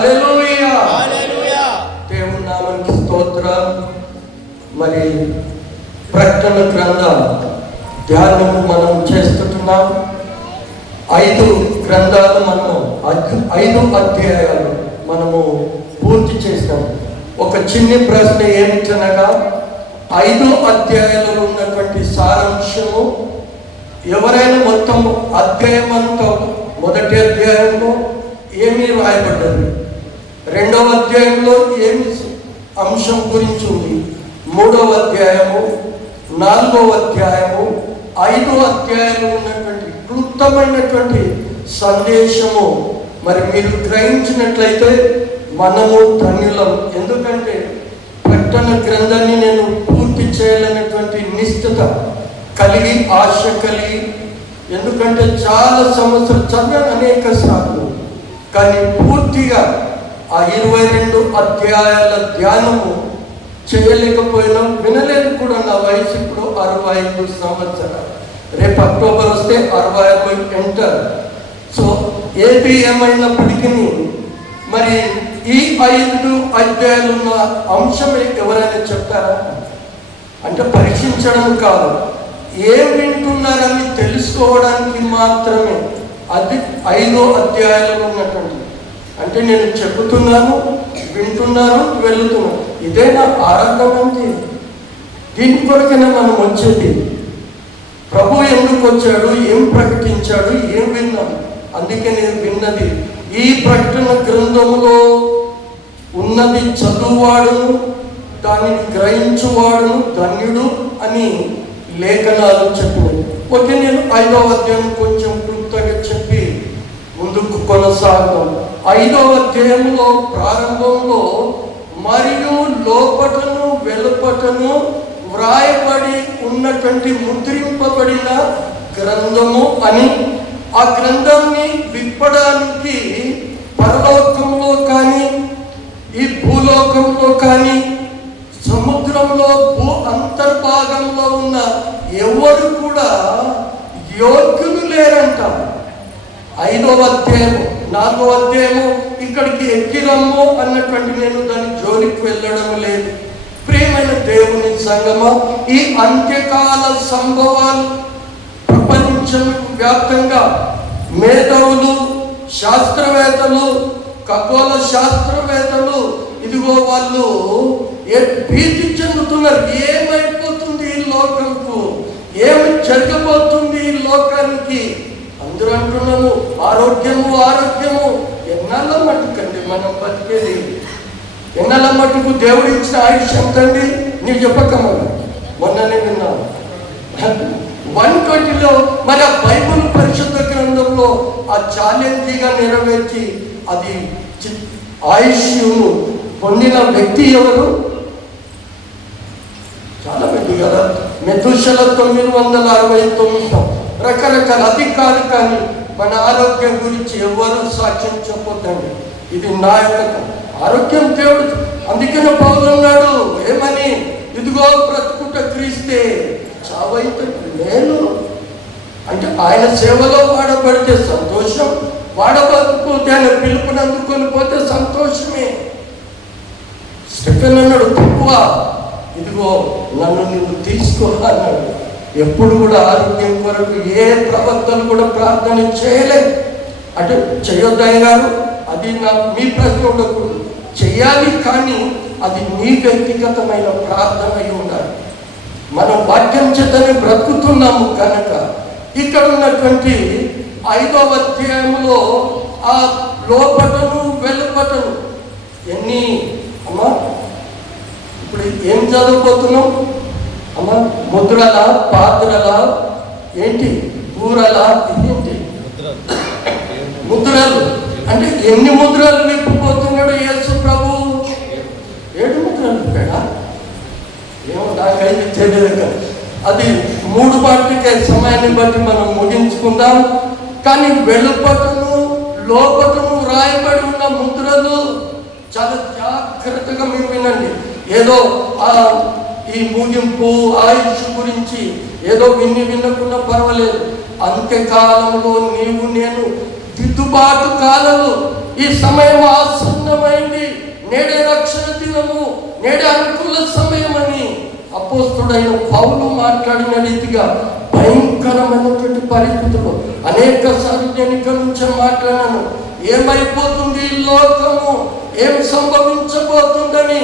హల్లెలూయా హల్లెలూయా. దేవుని నామానికి స్తోత్రం. మరి ప్రకటన గ్రంథ ధ్యానము మనం చేస్తున్నాం. 5 గ్రంథాలు మనము 5 అధ్యాయాలు మనము పూర్తి చేస్తాం. ఒక చిన్ని ప్రశ్న ఏమిటనగా 5 అధ్యాయాలలో ఉన్నటువంటి సారాంశము ఎవరైనా మొత్తం అధ్యాయం అంతా మొదటి అధ్యాయంలో ఏమి రాయబడ్డది, రెండవ అధ్యాయంలో ఏమి అంశం గురించి ఉంది, 3వ అధ్యాయము, 4వ అధ్యాయము, 5 అధ్యాయాలు ఉన్నటువంటి క్లుప్తమైనటువంటి సందేశము మరి మీరు గ్రహించినట్లయితే మనము ధన్యులం. ఎందుకంటే ప్రకటన గ్రంథాన్ని నేను పూర్తి చేయాలనేటువంటి నిశ్చిత కలిగి, ఆశ కలిగి, ఎందుకంటే చాలా సంవత్సరాలు చదివాను అనేక సార్లు, కానీ పూర్తిగా ఆ 22 అధ్యాయాల ధ్యానము చేయలేకపోయినాం, వినలేదు కూడా. నా వయసు ఇప్పుడు 65 సంవత్సరాలు. రేపు అక్టోబర్ వస్తే 65 ఎంటర్. సో ఏది ఏమైనప్పటికీ మరి ఈ 5 అధ్యాయాలు ఉన్న అంశం ఎవరైనా చెప్తారా అంటే పరీక్షించడం కాదు, ఏం వింటున్నారని తెలుసుకోవడానికి మాత్రమే అది 5 అధ్యాయాలు ఉన్నటువంటి. అంటే నేను చెబుతున్నాను, వింటున్నారు, వెళుతున్నాను. ఇదే నా ఆరాధన ఉంది. దీని కొరకైనా మనం వచ్చేది. ప్రభు ఎందుకు వచ్చాడు, ఏం ప్రకటించాడు, ఏం విన్నాం. అందుకే నేను విన్నది ఈ ప్రకటన గ్రంథములో ఉన్నది చదువువాడును దానిని గ్రహించువాడును ధన్యుడు అని లేఖనాలు చెప్పినవి. ఓకే, నేను 5వ అధ్యాయం కొంచెం క్లుప్తంగా చెప్పి ముందుకు కొనసాగుతాం. 5వ అధ్యాయంలో ప్రారంభంలో మరియు లోపటను వెలుపటను వ్రాయబడి ఉన్నటువంటి ముద్రింపబడిన గ్రంథము అని, ఆ గ్రంథాన్ని విప్పడానికి పరలోకంలో కానీ ఈ భూలోకంలో కానీ సముద్రంలో భూ అంతర్భాగంలో ఉన్న ఎవరు కూడా యోగ్యులు లేరంట. 5వ అధ్యాయము, 4వ అధ్యాయము ఇక్కడికి ఎక్కిరమ్ము అన్నటువంటి నేను దాని జోలికి వెళ్ళడం లేదు. ప్రియమైన దేవుని సంగమా, ఈ అంత్యకాల సంభవాలు ప్రపంచం వ్యాప్తంగా మేధావులు, శాస్త్రవేత్తలు, ఖగోళ శాస్త్రవేత్తలు ఇదిగో వాళ్ళు భీతి చెందుతున్నారు. ఏమైపోతుంది ఈ లోకంకు, ఏమి జరగబోతుంది ఈ లోకానికి. అందరూ అంటున్నాము ఆరోగ్యము ఆరోగ్యము. ఎన్నాళ్ళ మట్టుకండి మనం బతికేది? ఎన్నాళ్ళ మట్టుకు దేవుడు ఇచ్చిన ఆయుష్ ఎంతండి? నీవు చెప్పకమన్నా, మొన్ననే విన్నాను 120లో. మరి ఆ బైబుల్ పరిశుద్ధ గ్రంథంలో ఆ ఛాలెంజ్గా నెరవేర్చి అది ఆయుష్ను పొందిన వ్యక్తి ఎవరు? చాలా వ్యక్తి కదా. మెతుషల 969 రకరకాల అధికారులు. కానీ మన ఆరోగ్యం గురించి ఎవరు సాక్ష్యం చెప్పొద్దండి. ఇది నా యొక్క ఆరోగ్యం దేవుడు. అందుకనే పౌలు అన్నాడు ఏమని, ఇదిగో బ్రతుకుట క్రీస్తే చావైతే నేను. అంటే ఆయన సేవలో వాడబడితే సంతోషం, వాడబడిపోతే ఆయన పిలుపుని అందుకొని పోతే సంతోషమే. స్టెఫెన్ అన్నాడు తక్కువ, ఇదిగో నన్ను నువ్వు తీసుకో అన్నాడు. ఎప్పుడు కూడా ఆరోగ్యం కొరకు ఏ ప్రవక్తలు కూడా ప్రార్థన చేయలేదు. అంటే చేయొద్దయ్య గారు, అది మీ ప్రశ్న ఉండకూడదు. చెయ్యాలి, కానీ అది మీ వ్యక్తిగతమైన ప్రార్థన అయి ఉండాలి. మనం వాక్యం చేతనే బ్రతుకుతున్నాము కనుక ఇక్కడ ఉన్నటువంటి 5వ అధ్యాయంలో ఆ లోపటను వెలుపటను ఎన్ని అమ్మా ఇప్పుడు ఏం చదవబోతున్నాం అమ్మా? ముద్రల, పాత్రల, ఏంటి కూరల, ఏంటి ముద్రలు. అంటే ఎన్ని ముద్రలు విప్పిపోతున్నాడు యేసు ప్రభు? 7 ముద్రలు విప్పాడా? ఏమో నాకైతే తెలియదు కదా. అది 3 పాటికే సమయాన్ని బట్టి మనం ముగించుకుందాం. కానీ వెలుపటను లోపటను రాయబడి ఉన్న ముద్రలు చాలా జాగ్రత్తగా మీరు వినండి. ఏదో ఈ ముగింపు ఆయుష్ గురించి ఏదో వినకుండా పర్వాలేదు. అంత్యకాలంలో నీవు నేను దిద్దుబాటు కాలము, ఈ సమయం ఆసన్నం నేడే రక్షణ దినము, నేడే అనుకూల సమయమని అపోస్తుడైన పౌలు మాట్లాడిన రీతిగా భయంకరమైనటువంటి పరిస్థితులు అనేక సార్లు నేను ఇక్కడ నుంచి మాట్లాడాను. ఏమైపోతుంది ఈ లోకము, ఏం సంభవించబోతుందని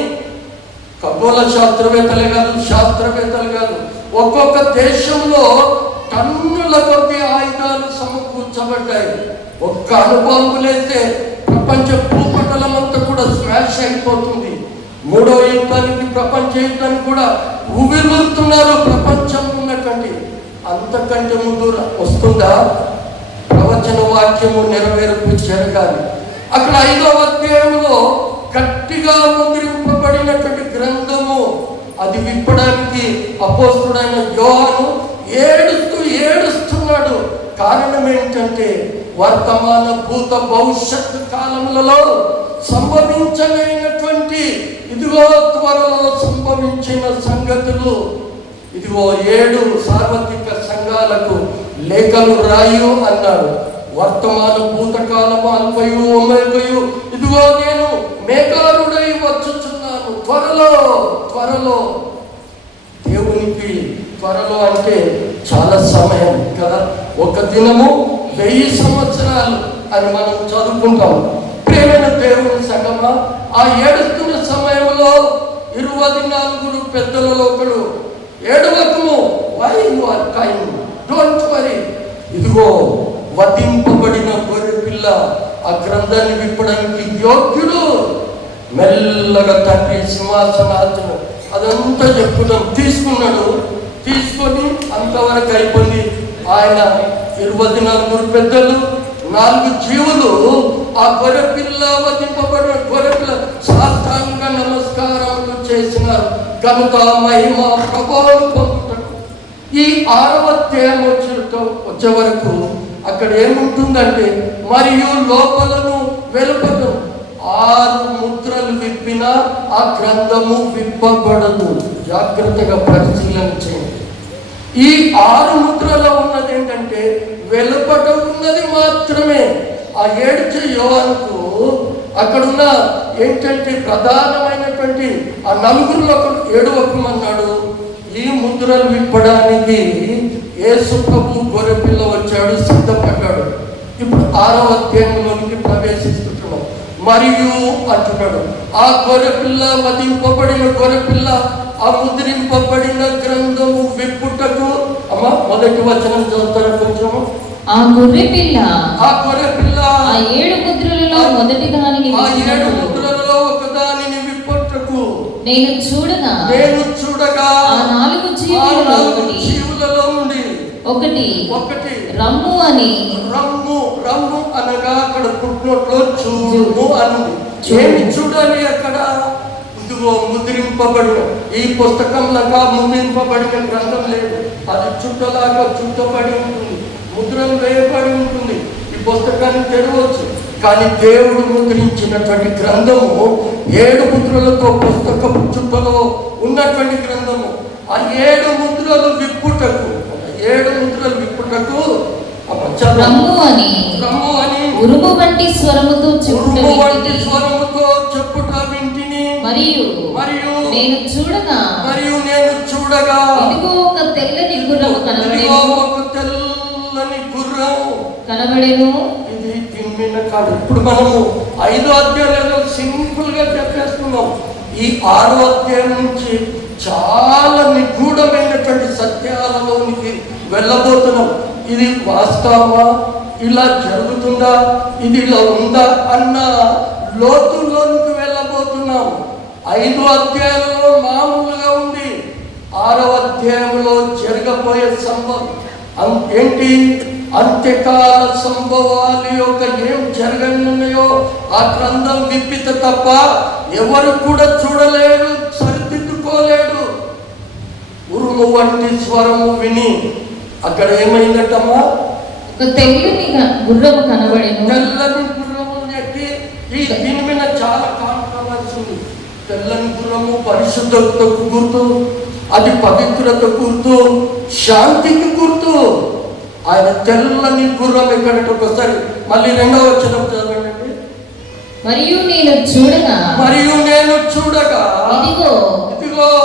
ఖగోళ శాస్త్రవేత్తలే కాదు, శాస్త్రవేత్తలు కాదు, ఒక్కొక్క దేశంలో టన్నుల కొద్ది ఆయుధాలు సమకూర్చబడ్డాయి. ఒక్క అణుబాంబులైతే ప్రపంచ భూపటలం అంతా కూడా స్మాష్ అయిపోతుంది. మూడో యుద్ధానికి, ప్రపంచ యుద్ధానికి కూడా ఉవిలుతున్నారు ప్రపంచంలో ఉన్నటువంటి. అంతకంటే ముందు వస్తుందా? ప్రవచన వాక్యము నెరవేర్పు జరగాలి. అక్కడ 5వ అధ్యాయంలో గట్టిగా ముద్రింపబడినటువంటి గ్రంథము అది విప్పడానికి అపోస్తుడైన యోహాను ఏడుస్తున్నాడు. కారణం ఏంటంటే వర్తమాన భూత భవిష్యత్తు కాలములలో సంభవించలేనటువంటి, ఇదిగో త్వరలో సంభవించిన సంగతులు, ఇదిగో 7 సార్వత్రిక సంఘాలకు లేఖలు రాయు అన్నాడు. వర్తమాన భూతకాలము అల్పయు ఒమేగయు, ఇదిగో నేను మేఘారుడై వచ్చుచున్నాను. త్వరలో దేవునికి త్వరలో అంటే చాలా సమయం కదా. ఒక దినము 1000 సంవత్సరాలు అని మనం చదువుకుంటాం. ప్రేమైన దేవుని సంగమా, ఆ ఏడుస్తున్న సమయంలో 24 పెద్దలలో ఒకడు, ఏడవకము, why you are kind, don't worry, ఇదిగో వధింపబడిన గొర్రెపిల్ల ఆ గ్రంథాన్ని విప్పడానికి యోగ్యుడు. మెల్లగా తండ్రి సింహాసనాసనం అదంతా చెప్పుదాం తీసుకున్నాడు. తీసుకొని అంతవరకు అయిపోయింది. ఆయన 24 పెద్దలు, 4 జీవులు ఆ గొర్రెపిల్ల వధింపబడిన గొర్రెపిల్ల సాష్టాంగ నమస్కారములు చేసినారు. కనుక మహిమ ప్రభావం పొందుటకు ఈ 6వ అధ్యాయం వచ్చే వరకు అక్కడ ఏముంటుందంటే, మరియు లోపలను వెలుపలను 6 ముద్రలు విప్పిన ఆ గ్రంథము విప్పబడదు. జాగ్రత్తగా పరిశీలన చేయండి. ఈ 6 ముద్రలో ఉన్నది ఏంటంటే వెలుపట ఉన్నది మాత్రమే. ఆ ఏడ్చే యోహానుకు అక్కడున్న ఏంటంటే ప్రధానమైనటువంటి ఆ 4 ఒకడు ఏడవకమన్నాడు. ఈ ముద్రలు విప్పడానికి యేసు ప్రభు గొర్రెపిల్ల వచ్చాడు, సిద్ధపడ్డాడు. ఇప్పుడు 6వ అధ్యాయంలోనికి ప్రవేశిస్తున్నాం. మరియు అంటున్నాడు, ఆ గొర్రెపిల్ల వధింపబడిన గొర్రెపిల్ల ఆ ముద్రింపబడిన గ్రంథము విప్పుటకు. అమ్మా మొదటి వచనం చదువుతారా కొంచెము? ఆ గొర్రెపిల్ల ఆ 7 ముద్రలలో మొదటి దానిని, ఆ 7 ముద్రలలో ఒకదానిని విప్పుటకు నేను చూడగా ఆ 4 జీవులలో నుండి ఒకటి రమ్ము అని, రమ్ము అనగా అక్కడ పుట్టినట్లో చూడు అని. ఏమి చూడాలి అక్కడ? ఇదిగో ముద్రింపబడిన ఈ పుస్తకంలాగా ముద్రింపబడిన గ్రంథం లేదు. అది చుట్టలాగా చుట్టబడి ఉంటుంది, ముద్రలు వేయబడి ఉంటుంది. ఈ పుస్తకాన్ని తెరవచ్చు. కానీ దేవుడు ముద్రించినటువంటి గ్రంథము 7 ముద్రలతో పుస్తకపు చుట్టలో ఉన్నటువంటి గ్రంథము. ఆ 7 ముద్రలు విప్పుటకు రమ్ము అని ఉరుము వంటి స్వరముతో చెప్పుట వింటిని. మరియు నేను చూడగా ఇదిగో ఒక తెల్లని గుర్రము కనబడెను. ఇది తిమ్మిన కాదు. ఇప్పుడు మనము 5వ అధ్యాయంలో సింపుల్ గా చెప్పేస్తున్నాం. ఈ 6వ అధ్యాయం నుంచి చాలా నిగూఢమైనటువంటి సత్యాలలోనికి వెళ్ళబోతున్నాం. ఇది వాస్తవమా, ఇలా జరుగుతుందా, ఇది ఇలా ఉందా అన్న లోతుల్లోనికి వెళ్ళబోతున్నాం. 5వ అధ్యాయంలో మామూలుగా ఉంది. 6వ అధ్యాయంలో జరగబోయే సంభవం ఏంటి? అంత్యకాల సంభవాలు యొక్క ఏం జరగనున్నాయో ఆ గ్రంథం విప్పిత తప్ప ఎవరు కూడా చూడలేడు, సరిదిద్దుకోలేడు. ఉరుము వంటి స్వరము విని అక్కడ ఏమైందటమ్మా? ఒక తెల్లని గుర్రము కనబడెను. తెల్లని గుర్రము ఎక్కి దీని మీద చాలా కాంట్రవర్సీ ఉంది. తెల్లని గుర్రము పరిశుద్ధతకు గుర్తు, అది పవిత్రతకు గుర్తు, శాంతికి గుర్తు. ఆయన తెల్లని గుర్రం ఎక్కడంటే ఒకసారి మళ్ళీ 2వ వచనం చదవండి. మరియు నేను చూడగా ఇదిగో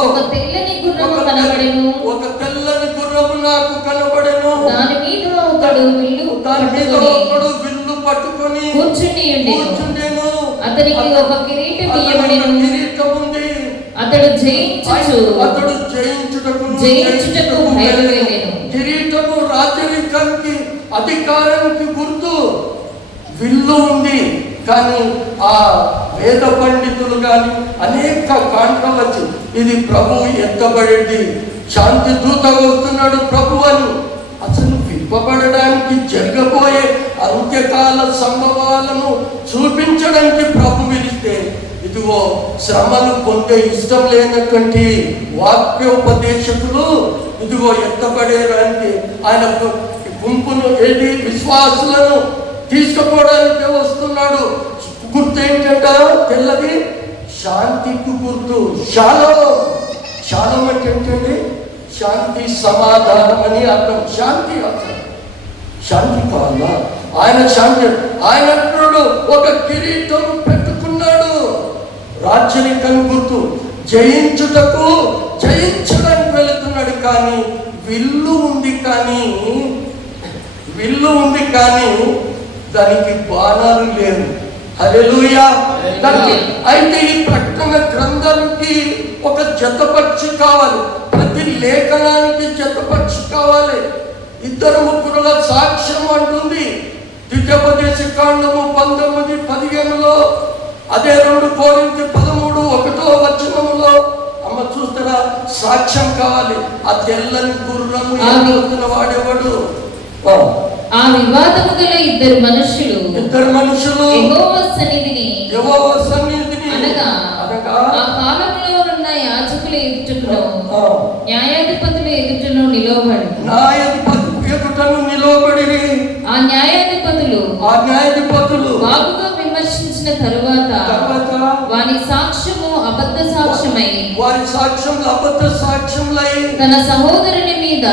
ఒక తెల్లని గుర్రము కనబడెను. ఒక తెల్లని గుర్రము నాకు కనబడెను. దాని మీద ఒకడు విల్లు పట్టుకొని కూర్చుండి ఉండెను. అతనికి ఒక కిరీటం ఇయ్యబడెను. ఉంది. అతడు జయించుటకు బయలువెళ్ళెను. కిరీటము రాజరికానికి అధికారానికి గుర్తు. విల్లు ఉంది. కానీ ఆ వేద పండితులు కానీ అనేక కాంట్రవర్సీ, ఇది ప్రభు ఎత్తబడేది, శాంతి దూత వస్తున్నాడు ప్రభు అని. అసలు విప్పబడడానికి జరగబోయే అంత్యకాల సంభవాలను చూపించడానికి ప్రభు పిలిస్తే, ఇదిగో శ్రమలు పొందే ఇష్టం లేనటువంటి వాక్యోపదేశకులు ఇదిగో ఎత్తబడేదానికి ఆయన గుంపును ఏది విశ్వాసులను తీసుకుపోవడానికి వస్తున్నాడు. గుర్తు ఏంటంట? తెల్లది శాంతికి గుర్తు. శాలం అంటే ఏంటండి? శాంతి, సమాధానం అని అర్థం. శాంతి కావాలా? ఆయన శాంతి. ఆయన అంటున్నాడు ఒక కిరీటం పెట్టుకున్నాడు. రాజ్యనికం గుర్తు. జయించడానికి వెళుతున్నాడు. కానీ విల్లు ఉంది కానీ దానికి బాణాలు లేవు. హల్లెలూయా. అయితే ఈ ప్రకటన గ్రంథానికి ఒక జతపక్షి కావాలి. ప్రతి లేఖనానికి జతపక్షి కావాలి. 2-3 సాక్ష్యం అంటుంది ద్వితీయోపదేశ కాండము 19:15. అదే 2 కొరింథీ 13:1 అమ్మ చూస్తారా? సాక్ష్యం కావాలి. ఆ తెల్లని గుర్రము ఎదుగుతున్న వాడెవడు? ఆ వివాదము గల ఇద్దరు మనుషులు యెహోవా సన్నిధిని అనగా ఆ కాలంలో ఉన్న యాజకుల ఎదుటను న్యాయాధిపతుల ఎదుటను నిలవబడి ఆ న్యాయాధిపతులు బాగుగా విమర్శించిన తరువాత వారి సాక్ష్యము అబద్ధ సాక్ష్యమై తన సహోదరుని మీద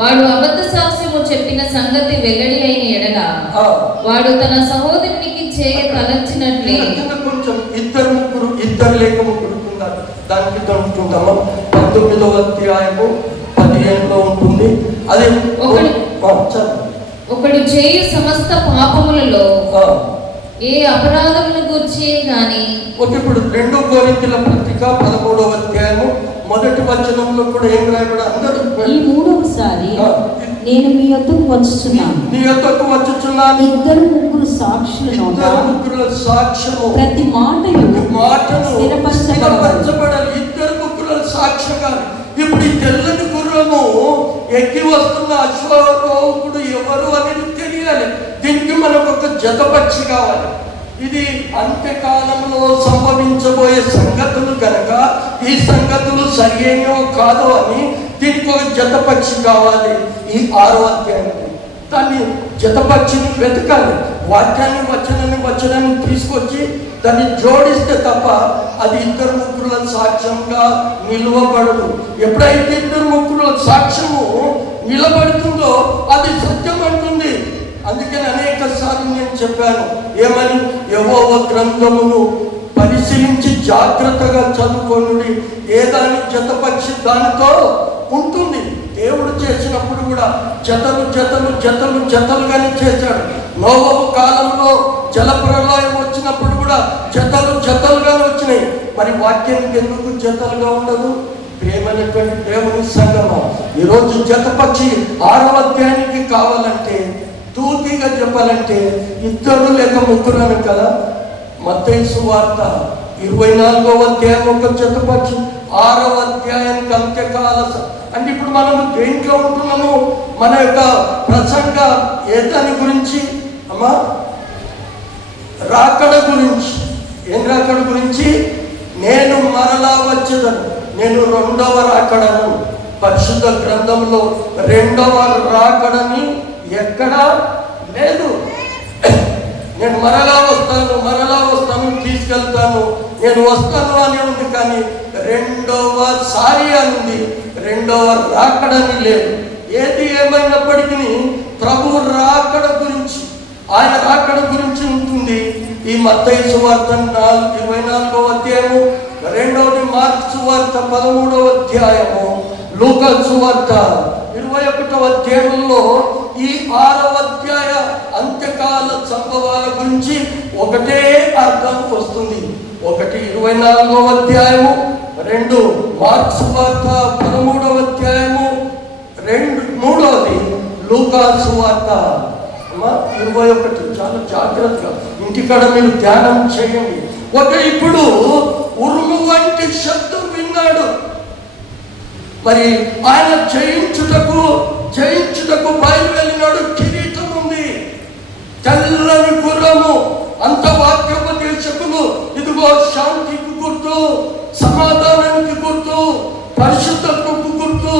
వాడు అబద్ధ సాక్ష్యము చెప్పిన సంగతి వెల్లడి అయిన ఎడల వాడు తన సహోదరునికి చేయ తలంచినట్లే. కొంచెం ఇద్దరు లేక ముగ్గురు ఉన్నారు. దానికి దొరుకుతుందమ్మా. 19వ అధ్యాయము 15లో ఉంటుంది. అదే ఒకడు చేయు సమస్త పాపములలో ఏ అపరాధమును గూర్చి గాని. ఇప్పుడు 2 కొరింథీల పత్రిక 13వ అధ్యాయము 1వ వచనంలో కూడా ఏం రాయబడి అందరూ ఈ 3వసారి నేను మీ యొద్దకు వచ్చుచున్నాను. 2-3 సాక్ష్యము ప్రతి మాటను స్థిరపరచబడాలి. 2-3 సాక్ష్యంగా. ఇప్పుడు ఈ తెల్లని గుర్రము ఎక్కి వస్తున్న అశ్వారోహకుడు ఎవరు అనేది తెలియాలి. దీనికి మనకు ఒక జతపక్షి కావాలి. ఇది అంత్యకాలంలో సంభవించబోయే సంగతులు కనుక ఈ సంగతులు సరియో కాదో అని దీనికి ఒక జతపక్షి కావాలి. ఈ 6వ అధ్యాయం దాన్ని జతపక్షిని వెతకాలి. వాక్యాన్ని వచనాన్ని తీసుకొచ్చి దాన్ని జోడిస్తే తప్ప అది 2-3 సాక్ష్యంగా నిలువబడదు. ఎప్పుడైతే 2-3 సాక్ష్యము నిలబడుతుందో అది సత్యం అంటుంది. అందుకని అనేక సార్లు నేను చెప్పాను ఏమని, యెహోవా గ్రంథమును పరిశీలించి జాగ్రత్తగా చదువుకోండి. ఏదాని జతపక్షి దానితో ఉంటుంది. దేవుడు చేసినప్పుడు కూడా జతలుగానే చేశాడు. నోవహు కాలంలో జలప్రలయం వచ్చినప్పుడు కూడా జతలుగానే వచ్చినాయి. మరి వాక్యానికి ఎందుకు జతలుగా ఉండదు? ప్రేమైనటువంటి దేవుని సంగమం. ఈరోజు జతపక్షి 6వ అధ్యాయానికి కావాలంటే, తూతిగా చెప్పాలంటే 2 లేక 3 అని కదా. మత్తయి సువార్త 24వ అధ్యాయం ఒక జతపక్షి, 6వ అధ్యాయానికి అంత్యకాల. అంటే ఇప్పుడు మనం దేంట్లో ఉంటున్నాము? మన యొక్క ప్రసంగ ఏదాని గురించి అమ్మా? రాకడ గురించి. ఏం రాకడ గురించి? నేను మరలా వచ్చేదను, నేను 2వ రాకడను. పరిశుద్ధ గ్రంథంలో 2వ రాకడని ఎక్కడా లేదు. నేను మరలా వస్తాను తీసుకెళ్తాను, నేను వస్తాను అని ఉంది. కానీ 2వసారి అని ఉంది, 2వ రాకడని లేదు. ఏది ఏమైనప్పటికీ ప్రభు రాకడ గురించి, ఆయన రాకడ గురించి ఉంటుంది. ఈ మత్తయి సువార్త 24వ అధ్యాయము, రెండవది మార్కు సువార్త 13వ అధ్యాయము, లూకా సువార్త 21వ అధ్యాయంలో ఈ 6వ అధ్యాయ అంత్యకాల సంభవాల గురించి ఒకటే అర్థం వస్తుంది. ఒకటి 24వ అధ్యాయము, 2 మార్కు సువార్త 13వ అధ్యాయము, 3వది లూకా సువార్త 21. చాలా జాగ్రత్తగా ఇంటికాడ మీరు ధ్యానం చేయండి. ఇప్పుడు ఉరుము వంటి శబ్దం విన్నాడు. మరి ఆయన జయించుటకు బయలువెళ్ళినాడు. కిరీటం ఉంది, తెల్లని గుర్రము. అంత వాక్యోపదేశకులు ఇదిగో శాంతికి గుర్తు, సమాధానానికి గుర్తు, పరిశుద్ధతకు గుర్తు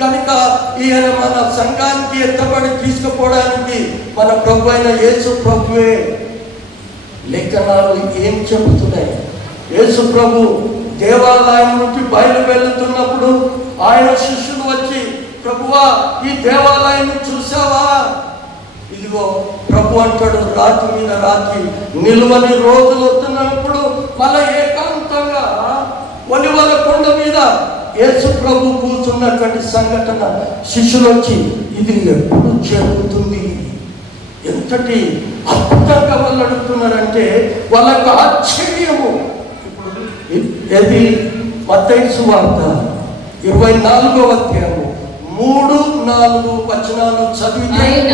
కనుక ఈయన మన సంఘానికి ఎత్తబడి తీసుకుపోవడానికి మన ప్రభు అయిన యేసు ప్రభువే. లేఖనాలు ఏం చెబుతున్నాయి? యేసు ప్రభు దేవాలయం నుండి బయలువెళ్తున్నప్పుడు ఆయన శిష్యులు వచ్చి, ప్రభువా ఈ దేవాలయం చూసావా? ఇదిగో ప్రభు అంటాడు, రాత్రి మీద రాత్రి నిలువని రోజులు వస్తున్నప్పుడు మళ్ళా ఏకాంతంగా ఒలివల కొండ మీద యేసు ప్రభు కూర్చున్నటువంటి సంఘటన శిష్యులు వచ్చి, ఇది ఎప్పుడు జరుగుతుంది? ఎంతటి అద్భుతంగా వాళ్ళు అడుగుతున్నారంటే వాళ్ళకు ఆశ్చర్యము. ఇప్పుడు ఇది మత్తయి సువార్త 24వ అధ్యాయము 3-4 వచనాలు చదివితే ఆయన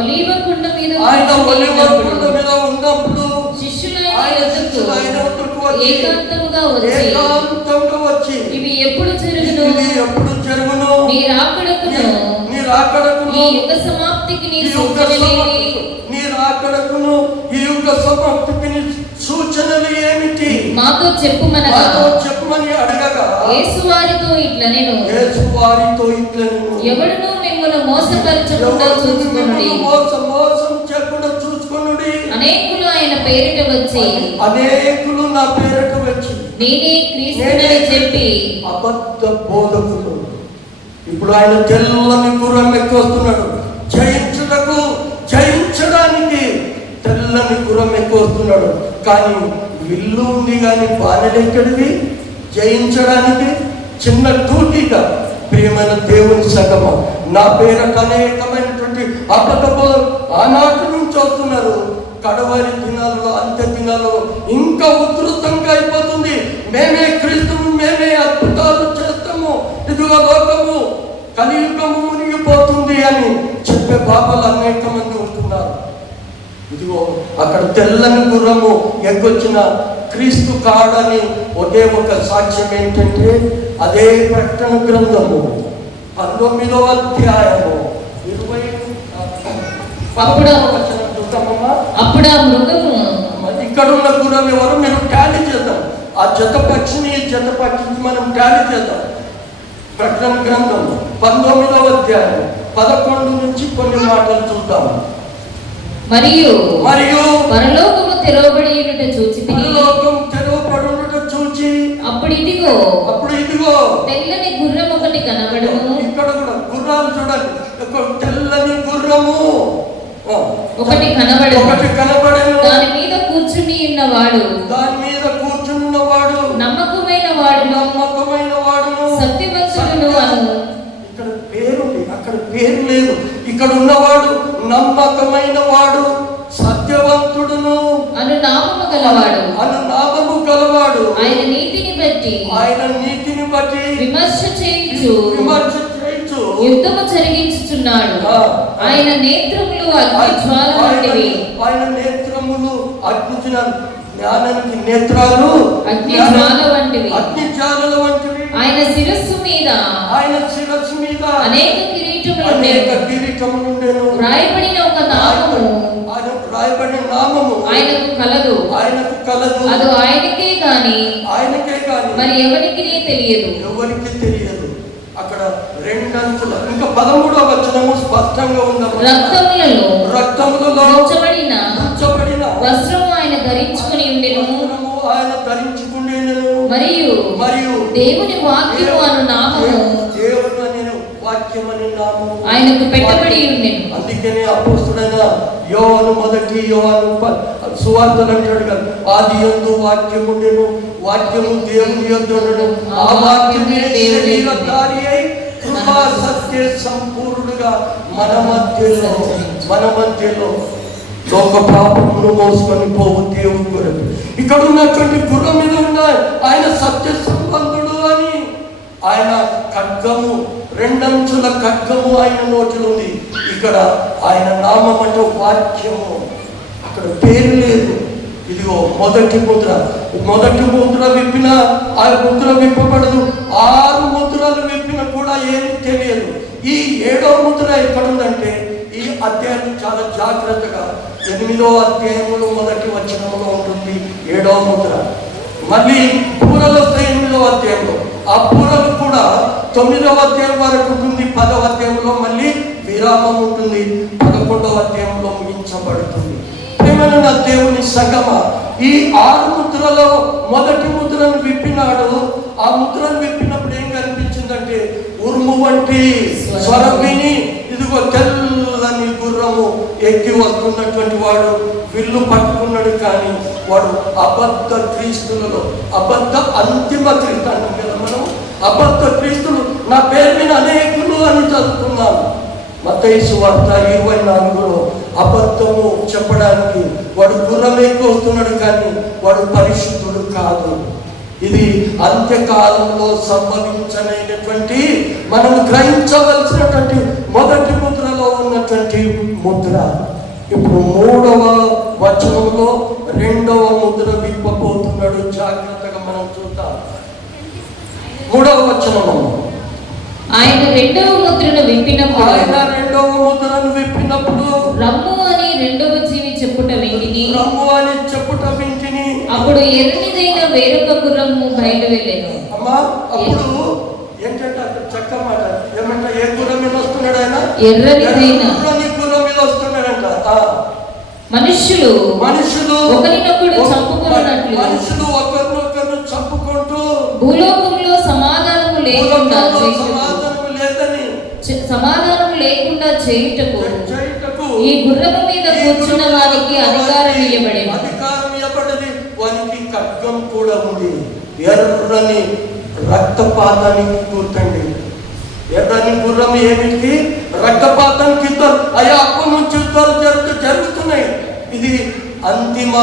ఒలీవ కొండ మీద ఉన్నప్పుడు ఏకాంతముగా వచ్చి ఇవి ఎప్పుడు జరుగును? నీ రాకడకును ఈ యుగ సమాప్తికి నీ సూచనలు ఏమిటి? మాతో చెప్పుమని అడగగా యేసు వారితో ఇట్లా నేను ఎవడును మిమ్మల్ని మోసపరచకుండా చూచుకొనుడి. అనేకులు ఆయన పేరిట వచ్చి నా పేరిట వచ్చి నేనే క్రీస్తునని చెప్పి అబద్ధ బోధకులు. ఇప్పుడు ఆయన తెల్లని గుర్రం ఎక్కి వస్తున్నాడు. జయించడానికి తెల్లని గుర్రం ఎక్కి వస్తున్నాడు. కానీ విల్లు ఉంది, కానీ బాణెలెక్కడివి? జయించడానికి చిన్న టూటీగా ప్రియమైన దేవుని సంగమం, నా పేరుకు అనేకమైనటువంటి అబద్ధ బోధకులు ఆనాటి నుంచి వస్తున్నారు. కడవరి దినాలలో, అంత్య దినాలలో ఇంకా ఉధృతంగా అయిపోతుంది. మేమే క్రీస్తుము, మేమే అద్భుతాలు చేస్తాము, ఇదిగో లోకము కలియుగము మునిగిపోతుంది అని చెప్పే బాబాలు అనేక మంది ఉంటున్నారు. ఇదిగో అక్కడ తెల్లని గుర్రము ఎగ్గొచ్చిన క్రీస్తు కాడని ఒకే ఒక సాక్ష్యం ఏంటంటే అదే ప్రకటన గ్రంథము 19వ అధ్యాయము 20వ వచనం. అప్పుడు ఆ మృగము, ఇక్కడ ఉన్న గుర్రం ఎవరు? మీరు టాలీ చేద్దాం. ఆ జతపక్షిని మనం టాలీ చేద్దాం. ప్రకటన గ్రంథం 19వ అధ్యాయం 11 నుంచి కొన్ని మాటలు చూద్దాం. మరియు పరలోకము తెరవబడినట్టు చూచి అప్పుడు ఇదిగో తెల్లని గుర్రం ఒకటి కనబడును. ఇక్కడ కూడా గుర్రాలు చూడండి. తెల్లని గుర్రము ఒకటి కనబడను. దాని మీద కూర్చుని ఉన్నవాడు నమ్మకమైన వాడును సత్యవంతుడును అను. ఇక్కడ పేరు, అక్కడ పేరు లేదు. ఇక్కడ ఉన్నవాడు నమ్మకమైన వాడు, సత్యవంతుడును అను నామము గలవాడు. ఆయన నీతిని బట్టి విమర్శ చేయించు యుద్ధము జరిగించుచున్నాడు. ఆయన నేత్రములు అగ్ని జ్వాల వంటివి. ఆయన నేత్రములు జ్ఞానానికి నేత్రాలు అగ్ని జ్వాలల వంటివి. ఆయన శిరస్సు మీద అనేక కిరీటములు ఉండెను. రాయబడిన ఒక నామము ఆయనకు కలదు. అది ఆయనకే గాని మరి ఎవరికి తెలియదు. అక్కడ రెండంచుల ఇంకా 13వ వచనము స్పష్టంగా ఉంది. రక్తములలో ఉంచబడిన వస్త్రము ఆయన ధరించుకుని ఉండెను. మరియు దేవుని వాక్యము అను నామము ఆయనకు పెట్టబడి ఉండెను. అందుకనే అపోస్తలుడైన యోహాను 1 యోహాను సువార్తలు అంటాడు కదా, ఆది యందు వాక్యం ఉండెను, వాక్యము దేవుని యొద్ద ఉండెను, ఆ వాక్యమే శరీరధారి అయి కృపా సత్య సంపూర్ణుడుగా మన మధ్యలో లోక పాపమును మోసుకొని పోవు దేవుని కొరకు. ఇక్కడ ఉన్నటువంటి గుర్రం మీద ఉన్న ఆయన సత్య సంబంధుడు అని, ఆయన ఖడ్గము, రెండంచుల ఖడ్గము ఆయన నోటిలో ఉంది. ఇక్కడ ఆయన నామమంటే వాక్యము, అక్కడ పేరు లేదు. ఇదిగో మొదటి ముద్ర విప్పిన ఆ ముద్ర విప్పబడదు, 6 ముద్రలు విప్పిన కూడా ఏమి తెలియదు. ఈ 7వ ముద్ర ఎక్కడుందంటే ఈ అధ్యాయం చాలా జాగ్రత్తగా 8వ అధ్యాయంలో మొదటి వచనంలో ఉంటుంది 7వ ముద్ర. మళ్ళీ పూరలు వస్తాయి 8వ అధ్యాయంలో, ఆ పూరలు కూడా 9వ అధ్యాయం వరకు ఉంటుంది. 10వ అధ్యాయంలో మళ్ళీ విరామం ఉంటుంది, 11వ అధ్యాయంలో ముగించబడుతుంది. ప్రేమైన నా దేవుని సంగమ, ఈ 6 ముద్రలో మొదటి ముద్రను విప్పినాడు. ఆ ముద్రను విప్పినప్పుడు ఏం కనిపించిందంటే ఉరుము వంటి స్వరం విని, ఇదిగో తెల్లని గుర్రము ఎక్కి వస్తున్నటువంటి వాడు విల్లు పట్టుకున్నాడు. కానీ వాడు అబద్ధ క్రీస్తులలో, అబద్ధ అంతిమ క్రీస్తాన్ని కదా మనం, అబద్ధ క్రీస్తులు నా పేరు మీద అనేకులు అని చదువుతున్నాను. మత్తయి సువార్త 24లో అబద్ధము చెప్పడానికి వాడు గుర్రం ఎక్కి వస్తున్నాడు, కానీ వాడు పరిశుద్ధుడు కాదు. ఇది అంత్యకాలంలో సంభవించనైనటువంటి మనం గ్రహించవలసినటువంటి మొదటి ముద్రలో ఉన్నటువంటి ముద్ర. ఇప్పుడు 3వ వచనంలో 2వ ముద్ర విప్పబోతున్నాడు. జాగ్రత్తగా మనం చూద్దాం. 3వ వచనంలో ఆయన 2వ ముద్రను విప్పినప్పుడు రమ్ము అని 2వ జీవి చెప్పుట వింటిని. అప్పుడు ఎర్రనిదైన వేరొక గుర్రము బయట వెళ్ళెను. అమ్మా, అప్పుడు ఏంటంటే చక్క మాట ఏమంటే ఏ గుర్రం మీద వస్తున్నాడు ఆయన? ఎర్రనిదైన గుర్రం మీద వస్తున్నాడంట. మనుషులు ఒకరినొకడు చంపుకున్నట్లు, మనుషులు ఒకరినొకరు చంపుకుంటూ భూలోకంలో సమాధానము లేకుండా చేయుటకు ఈ గుర్రము మీద కూర్చున్న వారికి అధికారం ఇవ్వబడింది. వానికి ఖడ్గం కూడా ఉంది. ఎర్రని రక్తపాతానికి గుర్తండి. ఎర్రని గుర్రం ఏమిటి? రక్తపాతానికి అయ్యా అప్పటి నుంచి యుద్ధాలు జరుగుతున్నాయి. ఇది అంతిమ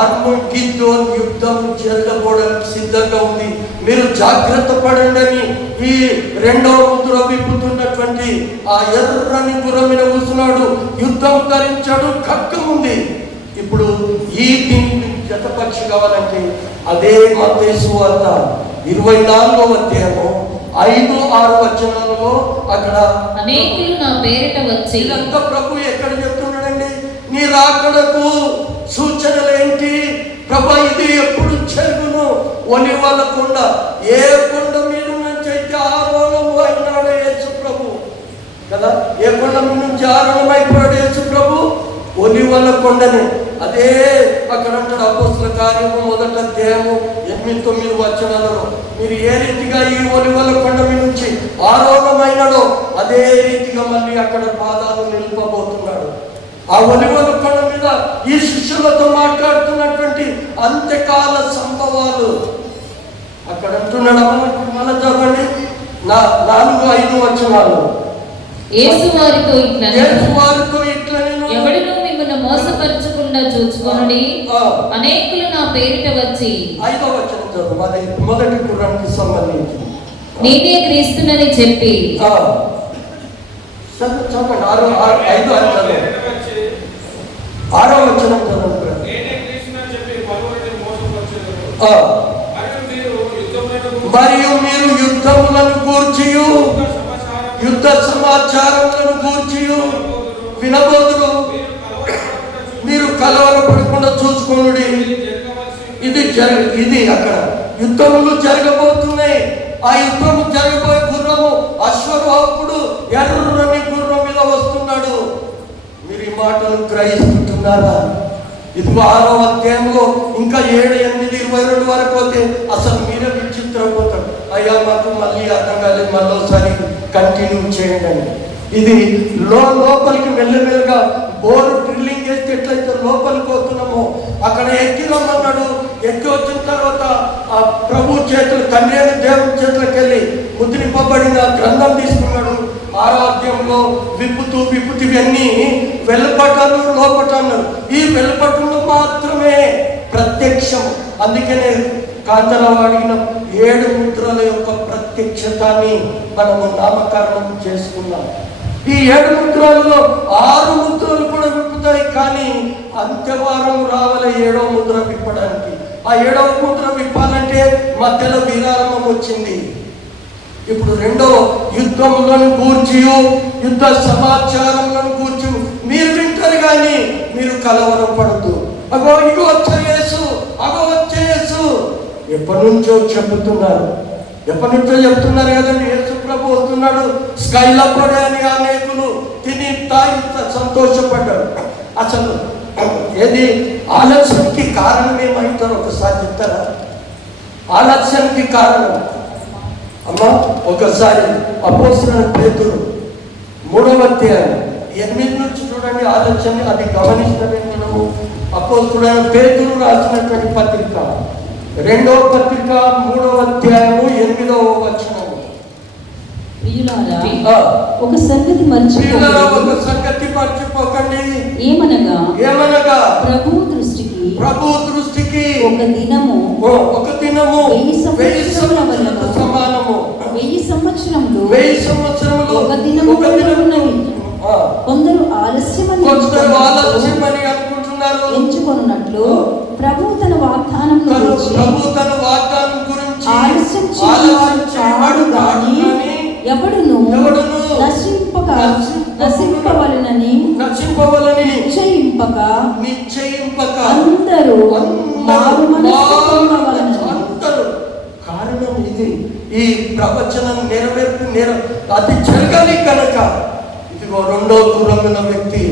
ఆర్మగిద్దోన్ యుద్ధం జరగబోవడానికి సిద్ధంగా ఉంది. మీరు జాగ్రత్త పడండి అని ఈ 2వ ముద్ర విప్పుతున్నటువంటి ఆ ఎర్రని గుర్రం మీద కూర్చున్నాడు. యుద్ధం ధరించాడు, ఖడ్గం ఉంది. ఇప్పుడు ఈ దీనికి జతపక్షి కావాలంటే అదే మత్తయి సువార్త 24వ అధ్యాయము 5-6 వచనాలలో అక్కడ అనేకులు నా పేరిట వచ్చి, ఇదంతా ప్రభు ఎక్కడ చెప్తున్నాడండి? నీ రాకడకు సూచనలేంటి ప్రభా? ఇది ఎప్పుడు జరుగును? ఒలివల కొండ, ఏ కొండ మీద నుంచి అయితే ఆరోహణము అయినాడు యేసు ప్రభు కదా, ఏ కొండ మీద నుంచి ఆరోహణం అయిపోయాడు యేసు ప్రభు? ఒలివల కొండనే. అదే అక్కడ అంటాడు అపోస్తల కార్యము 1వ అధ్యాయము 8-9 వచనాలలో, మీరు ఏ రీతిగా ఈ ఒలివల కొండ మీద నుంచి ఆరోహణమైనాడో అదే రీతిగా మళ్ళీ అక్కడ పాదాలు నిలుపబోతున్నాడు. ఆ ఒలివల కొండ మీద ఈ శిష్యులతో మాట్లాడుతున్నటువంటి అంత్యకాల సంభవాలు అక్కడ అంటున్నాడు. మన చదవండి 4-5 వచనాలు. యేసు వారితో ఇట్లా ఎవడును మిమ్మల్ని మోసపరచకుండా చూచుకొనుడి. అనేకులు నా పేరిట వచ్చి, 5వ వచనం చదువు, మొదటి గుర్రానికి సంబంధించి, నేనే క్రీస్తునని చెప్పి. చెప్పండి 6-5 చదువు. 6వ వచనం చదవండి. మరియు మీరు యుద్ధములను గూర్చియు యుద్ధ సమాచారములను గూర్చియు వినబోదురు. మీరు కలవరపడకుండా చూసుకోండి. ఇది అక్కడ యుద్ధములు జరగబోతున్నాయి. ఆ యుద్ధము జరగబోయే గుర్రము అశ్వరోహకుడు ఎర్రని గుర్రం మీద వస్తున్నాడు. మీరు ఈ మాటలు గ్రహిస్తున్నారా? ఇది 6వ అధ్యాయంలో ఇంకా 7, 8, 22 వరకు పోతే అసలు మీరే విచిత్రపోతాడు. అయ్యా మాకు మళ్ళీ అర్థం కాలేదు, మళ్ళీ ఒకసారి కంటిన్యూ చేయండి అని. ఇది లోపలికి మెల్లమెల్లగా బోరు డ్రిల్లింగ్ చేస్తే ఎట్లయితే లోపలికి వస్తున్నామో అక్కడ ఎక్కి రమ్మన్నాడు. ఎక్కి వచ్చిన తర్వాత ఆ ప్రభు చేతులు, తండ్రి అయిన దేవుని చేతులకు వెళ్ళి ముద్రింపబడిన గ్రంథం తీసుకున్నాడు. ఆరోగ్యంలో విప్పుతూ ఇవన్నీ వెలుపటలు లోపటలు. ఈ వెలుపటలు మాత్రమే ప్రత్యక్షం. అందుకనే కాంతరావు అడిగిన 7 ముద్రల యొక్క ప్రత్యక్షతాన్ని మనము నామకరణం చేసుకున్నాం. ఈ 7 ముద్రలలో 6 ముద్రలు కూడా విప్పుతాయి, కానీ అంత్యవారం రావాలి 7వ ముద్ర విప్పడానికి. ఆ 7వ ముద్ర విప్పాలంటే మధ్యలో విరామం వచ్చింది. ఇప్పుడు 2వ యుద్ధములను గూర్చి, యుద్ధ సమాచారములను గూర్చి మీరు వింటారు, కానీ మీరు కలవరపడద్దు. అగో ఇగో వచ్చేసు, అగో వచ్చేసు ఎప్పటి నుంచో చెబుతున్నారు కదండి. యేసు ప్రభు వస్తున్నాడు, స్కైలో పడే అని అనేకులు తిని తాగి సంతోషపడ్డాడు. అసలు ఏది ఆలస్యానికి కారణం ఏమైతారో ఒకసారి చెప్తారా? ఆలస్యానికి కారణం అమ్మా, ఒకసారి అపోస్తలుడైన పేతురు 3వ అధ్యాయం 8 నుంచి చూడండి. ఆలస్యాన్ని అది గమనించడమే మనము. అపోస్తలుడైన పేతురు రాసినటువంటి పత్రిక 2వ పత్రిక 3వ అధ్యాయము 8వ వచనము. ఒక సంగతి మర్చిపోకండి. ఏమనగా ప్రభు దృష్టికి ఒక దినము 1000 సమానము. 1000 సంవత్సరములు ఒక దినము. కొందరు ఆలస్యమని అనుకుంటున్నారు. ఎంచుకొనున్నట్లు ప్రభు తన వాగ్దానం గురించి ఆలస్యం చేయవాడు గాని ఎవడును నశింపవలనని నిశ్చయింపక అందరూ మారుమనస్సు పొందవలెను. కారణం ఇది. ఈ ప్రవచనం అది జరగాలి కనుక ఇదిగో 2వ గుర్రమైన వ్యక్తి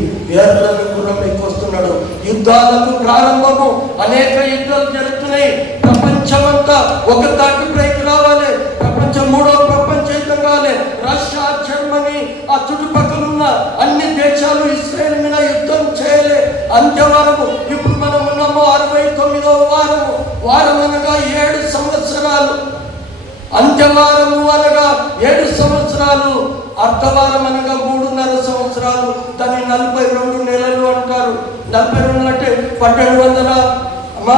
ఎర్రని గుర్రం వస్తున్నాడు. యుద్ధాలకు ప్రారంభము. అనేక యుద్ధాలు జరుగుతున్నాయి. ప్రపంచమంతా ఒక తాటి బ్రేక్ రావాలి. ప్రపంచం 3వ ప్రపంచ యుద్ధం కావాలి. రష్యా, జర్మనీ, ఆ చుట్టుపక్కల ఉన్న అన్ని దేశాలు ఇస్రాయేల్ మీద యుద్ధం చేయాలి. అంత్యవారము. ఇప్పుడు మనం ఉన్నాము 69వ వారము. వారం అనగా 7 సంవత్సరాలు. అంత్యవారము అనగా 7 సంవత్సరాలు. అర్ధవారం అనగా 3.5 సంవత్సరాలు. దాన్ని 42 నెలలు అంటారు. 42 అంటే 1200 అమ్మా,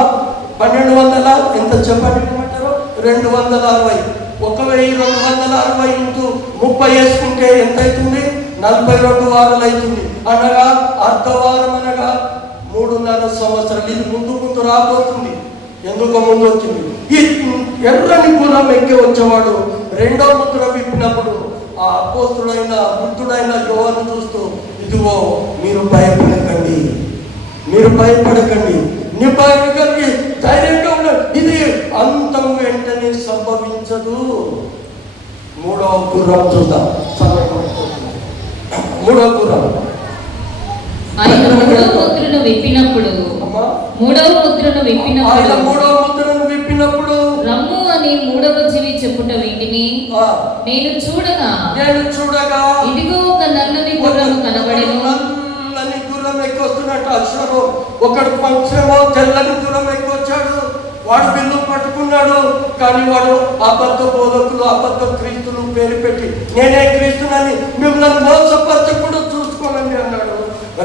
1200 ఎంత చెప్పండి ఏమంటారు? 260. 1260 ఇంటూ 30 వేసుకుంటే ఎంత అవుతుంది? 42 వారాలు అవుతుంది. అనగా అర్ధవారం అనగా 3.5 సంవత్సరాలు. ఇది ముందు రాబోతుంది. ఎందుకు ముందు వచ్చింది? ఈ ఎర్రని గుర్రం ఎక్కి వచ్చేవాడు 2వ ముద్ర విప్పినప్పుడు ఆ అపోస్తుడైన వృద్ధుడైన యోహాను చూస్తూ, ఇదిగో మీరు భయపడకండి, నిబ్బరగలిగి ధైర్యంగా ఉన్నారు. ఇది అంతం వెంటనే సంభవించదు. 3వ గుర్రం చూద్దాం. 3వ గుర్రం ఆయన 3వ ముద్రను విప్పినప్పుడు రమ్ము అని 3వ జీవి చెప్పుట వీటిని నేను చూడగా ఇదిగో ఒక నల్లని గుర్రము కనబడెను. నల్లని గుర్రం ఎక్కొస్తున్నట్టు అక్షరం. ఒకడు పక్షమో తెల్లని గుర్రం ఎక్కొచ్చాడు. వాడు బిల్లు పట్టుకున్నాడు. కానీ వాడు అబద్ధ బోధకులు, అబద్ధ క్రీస్తులు పేరు పెట్టి నేనే క్రీస్తునని మిమ్మల్ని మోసపరచకుండా చూసుకోనండి అన్నాడు.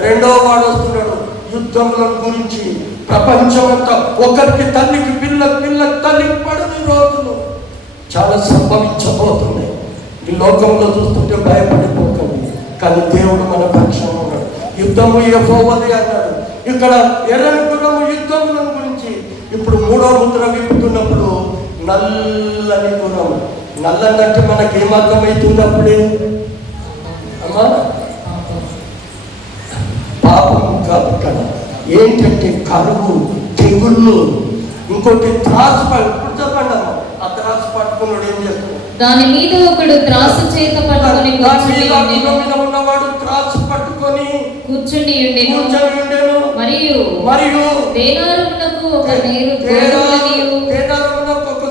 2వ వాడు వస్తున్నాడు. యుద్ధముల గురించి ప్రపంచమంతా ఒకరికి తల్లికి పిల్లకి తల్లికి పడని రోజులు చాలా సంభవించబోతున్నాయి. ఈ లోకంలో చూస్తుంటే భయపడిపోకండి, కానీ దేవుడు మన పక్షంలో ఉన్నాడు. యుద్ధము యెహోవాదే అన్నాడు. ఇక్కడ ఎర్రని గుర్రము యుద్ధముల గురించి. ఇప్పుడు 3వ ముద్ర విప్పుతున్నప్పుడు నల్లని గుర్రం. నల్లనంటే మనకి ఏమర్థమవుతుంది? అప్పుడే అమ్మా పాపం కాదు కదా. ఏంటంటే కరువు, తెగుళ్ళు, ఇంకోటి త్రాసు. ఇప్పుడు చెప్పండి అమ్మా, ఆ త్రాసు పట్టుకున్నాడు ఏం చేస్తున్నాడు? దాని మీద ఒకడు త్రాసు చేత పట్టుకొని ఉన్నవాడు త్రాసు పట్టుకొని కూర్చుని ఉండేను. మరియు దేనారమునకు ఒక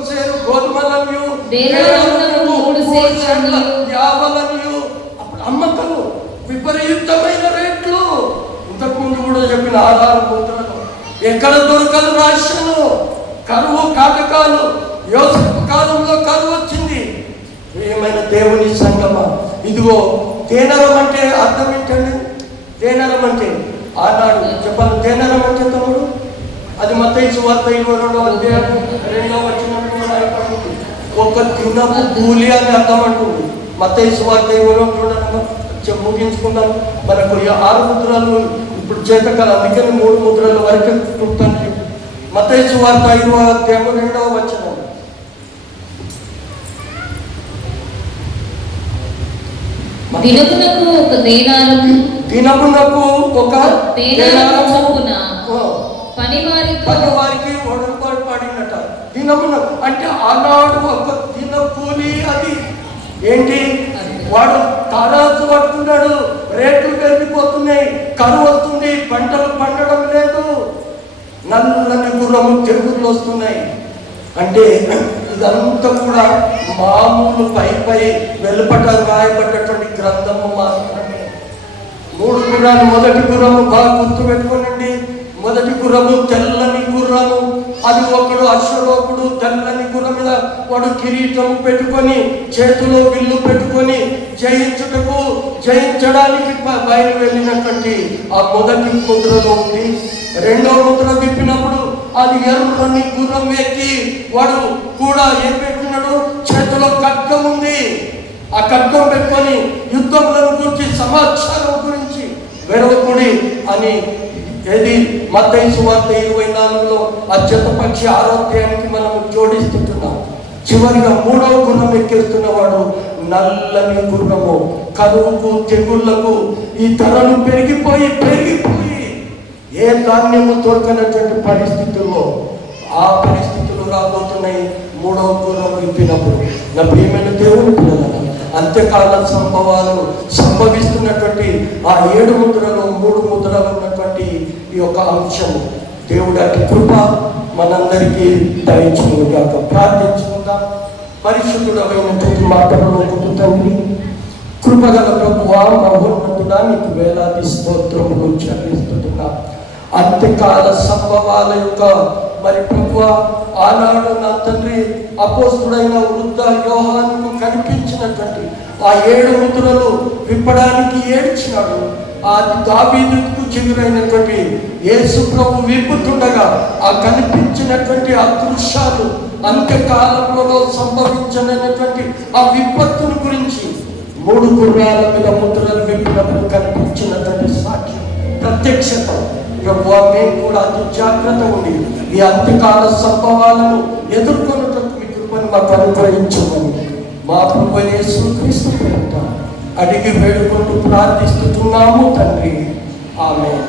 సేరు గోధుమలను, 3 సేర్లు యావలను. అప్పుడు అమ్మకము విప్పిన 6 ముద్రలు ఎక్కడ దొరకదు రాశాను. కరువు కాటకాలు, యోసేపు కాలంలో కరువు వచ్చింది. ప్రియమైన దేవుని సంగమా, ఇదిగో తేనరం అంటే అర్థం ఏంటండి? తేనరం అంటే ఆనాడు చెప్పాలి. తేనరం అంటే తమ్ముడు అది మత్తయి సువార్త 22వ అధ్యాయం 2వ వచనంలో రాయబడింది. ఒక దినపు కూలి అని అర్థం అంటుంది. మత్తయి సువార్త 22 ముగించుకున్నాను. మనకు 6 ముద్రలు ఇప్పుడు చేతకాలు, అందుకని 3 ముద్రల వరకు చూస్తాను. మత్తయి సువార్త 5వ అధ్యాయం 2వ వచనం. దినమునకు ఒక దేనారము, దినమునకు ఒక దేనారము చొప్పున పనివారికి ఒడపాటు పడినట. దినమున అంటే ఆనాడు ఒక దిన కూలి. అది ఏంటి? వాడు తారాసు పడుతున్నాడు, రేట్లు పెరిగిపోతున్నాయి, కరువు వస్తుంది, పంటలు పండడం లేదు, నల్లని గుర్రము తెగుళ్ళు వస్తున్నాయి. అంటే ఇదంతా కూడా మామూలు పై వెలుపట రాయబడ్డటువంటి గ్రంథము మాత్రమే. 3 గుర్రాలు. మొదటి గుర్రము బాగా గుర్తు పెట్టుకోనండి. మొదటి గుర్రము తెల్లని గుర్రము. అది ఒకడు అశ్వరోకుడు తెల్లని గుర్రం మీద వాడు కిరీటం పెట్టుకొని చేతిలో విల్లు పెట్టుకొని జయించడానికి బయలు వెళ్ళినటువంటి ఆ మొదటి ముద్రలో ఉంది. 2వ ముద్ర విప్పినప్పుడు అది ఎర్రని గుర్రం ఎక్కి వాడు కూడా ఏం పెట్టుకున్నాడు? చేతిలో ఖడ్గం ఉంది. ఆ ఖడ్గం పెట్టుకొని యుద్ధంలో గురించి సమాచారం గురించి వెరవకుడి అని ఏది మత్తయి సువార్త 24లో అత్యతపక్షి ఆరోగ్యానికి మనం జోడిస్తున్నాం. చివరిగా 3వ గుర్రం ఎక్కేస్తున్నవాడు నల్లని గుర్రము. కరువుకు తెగుళ్లకు ఈ ధరలు పెరిగిపోయి ఏ ధాన్యము దొరకనటువంటి పరిస్థితుల్లో ఆ పరిస్థితులు రాబోతున్నాయి 3వ గుర్రం విప్పినప్పుడు. నా ప్రియమైన దేవుని పిల్లలు, అంత్యకాల సంభవాలు సంభవిస్తున్నటువంటి ఆ 7 ముద్రలు 3 ముద్రలు ఉన్నటువంటి ఈ యొక్క అంశము దేవుడి అటు కృప మనందరికీ దయచేయుగాక. ప్రార్థించుకుందాం. పరిశుద్ధుడమైనటువంటి మా పరలోకపు తండ్రి, కృపగల ప్రభువా, మహోన్నతుడా, నీకు వేలాది స్తోత్రములు చెల్లిస్తున్నాం. అంత్యకాల సంభవాల యొక్క మరి ప్రభువా, ఆనాడు నా తండ్రి అపోస్తుడైన వృద్ధ యోహానుకు కనిపించినటువంటి ఆ 7 ముద్రలు విప్పడానికి ఏడ్చినాడు. ఆ దావీదుకు చెగురైనటువంటి యేసు ప్రభు విప్పుతుండగా ఆ కనిపించినటువంటి ఆ దృశ్యాలు అంత్యకాలంలో సంభవించనటువంటి ఆ విపత్తుల గురించి 3 గుర్రాల మీద ముద్రలు విప్పినప్పుడు కనిపించినటువంటి సాక్ష్యం, ప్రత్యక్షత. మేము కూడా అతి జాగ్రత్త ఉండి ఈ అంత్యకాల సంభవాలను ఎదుర్కొన్నటువంటి మీ కృపను మాకు అనుగ్రహించమని మా ప్రభువైన యేసుక్రీస్తు పేరిట అడిగి వేడుకుంటూ ప్రార్థిస్తున్నాము తండ్రి. ఆమేన్.